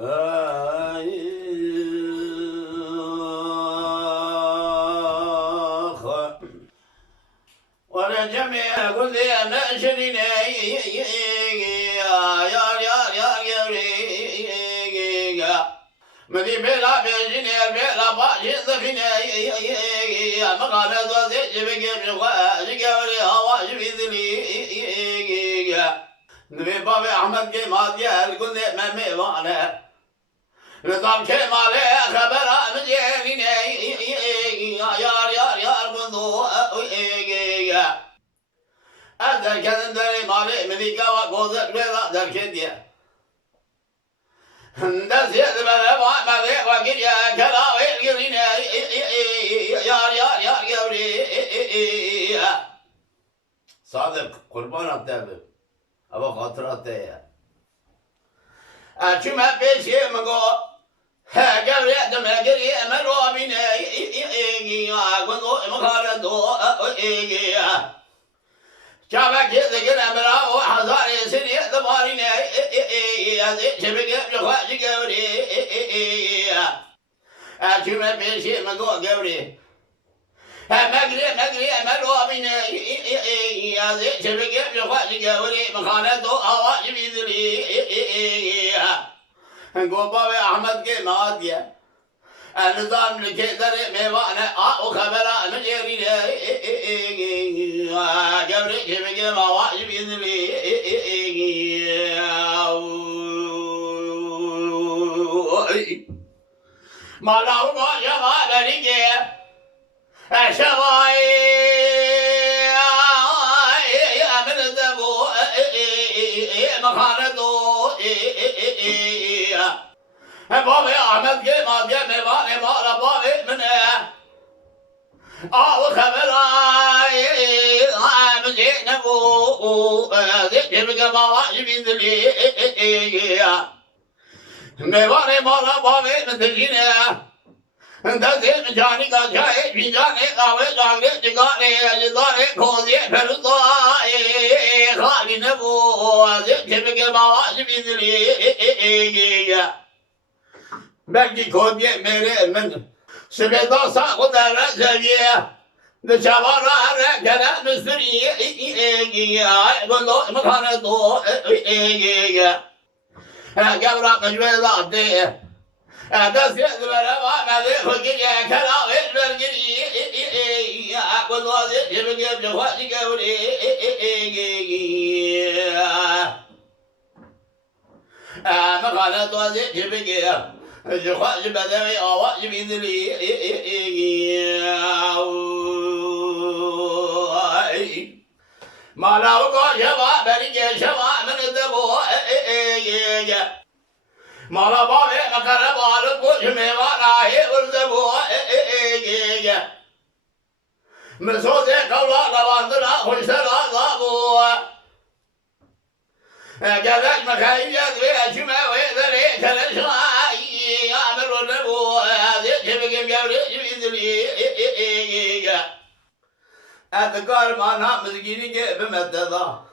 Ay, ورجمي كل نشرين يا يوري مدي بلا بيجيني بلا باجي ضفيني مقالة دوزي جبكي بخواجي قولي هواجي بيذلي نبي بابي أحمد كي ماديال كل ممي وانا نظام كمالي خبر مجيني يار بندو أدر كذن دري مالي مديكا وقوزك بلا در كديا دس يدبر مالي وقريا كلاوي قرينا يار يوري صادق قربان التابع أبا خاطرات يا أشوما بيشي مغو قبل دم قري ملو بينا كنو مخالدو شابك ذكر امرا وحضاري سني دبارينا شبك بخواجي قوري أشوما بيشي مغو قوري مقري ملو بينا شبك بخواجي قوري مخالدو أواجي بيذلي गोपावे अहमद के माँ दिया निजाम लिखे दरे मेवाने आओ खबरा नजेरी रे गबरे के मावा बिजली मालाऊ को जवाब दीजिए शवाई अमन दबो मखान दो बाबे अहमद के मादिया मेवाने मारा बाबे मने आओ खबर आए मुझे न वो जब के बाबा बिंदली मेवाने मारा बाबे मदीने दसे जाने का जाए भी जाने कावे जागे जगाने अजदारे खोजे फिर तो आए खाली न वो जब के बाबा बिंदली Belki kodye mere men sebeda sa kodara seviye de çavara rekere müsriye gondo makane do gavra kajvela de das yedlere var mede fakiriye kala ver giri gondo de yebge jawadi gavri makane do de yebge جخواج بدوي آواج بيدلي مالاو کو جوا بری کے شوا من دبو مالا باوے مکر بال کو جمیوارا ہے ولدبو مسو سے کولا لواندنا خوشلا دابو جلك مخايل وي اشما وي دري كلشلا عملوا نبو هذه جبك مجاوري جبيدلي أذكر ما نام مزجيني بمددا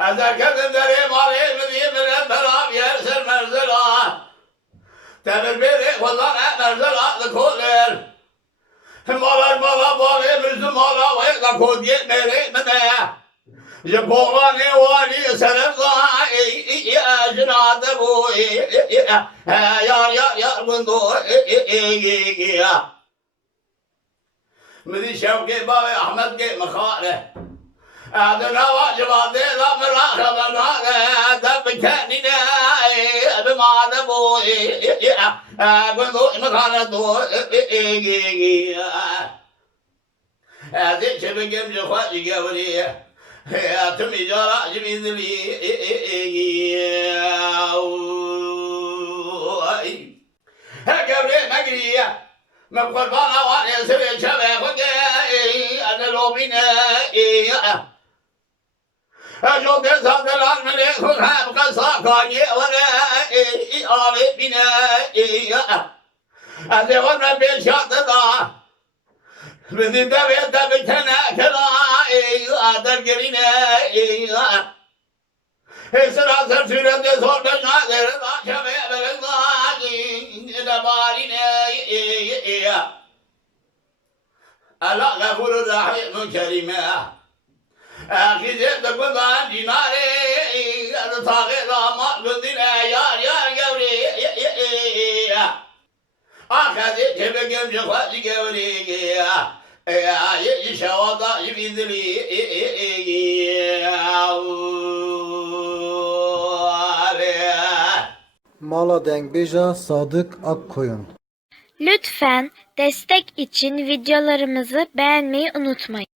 أذكر دري مالي مدي من البراب يرسل مرزلا تمر بيري والله مرزلا ذكولر مالا بالي مرزل مالا ويقا كودي ميري مدايا جبوغاني واني سلام يا جناد ابو يا بندو مدي شوقي بابي احمد کے مخاله ادنا واجب دے لا مرا خبرنا دب كاننا بما ابو بندو مخاله دو ادي شبكم جخواجي قولي تمي جارا جبيدلي قبل مقرية مقبل بانا واني سبي شبه فقه أنا لو بينا أجو تساد الان مليك خلها بقصا قاني ولا آبي بينا أزي ورنا بيشات دا بدي دبي كنا كلا أدر قرينا سرا سر سيرة دي صور بنا غير ذا شبه Kur'an-ı Kerim'e. Akide tıkıdan dinare, takı damat gündine yar yar gevri. Akide tebe gemce hadi gevri. Şavada ibidri. Maladen Beja Sadık Akkoyun. Lütfen destek için videolarımızı beğenmeyi unutmayın.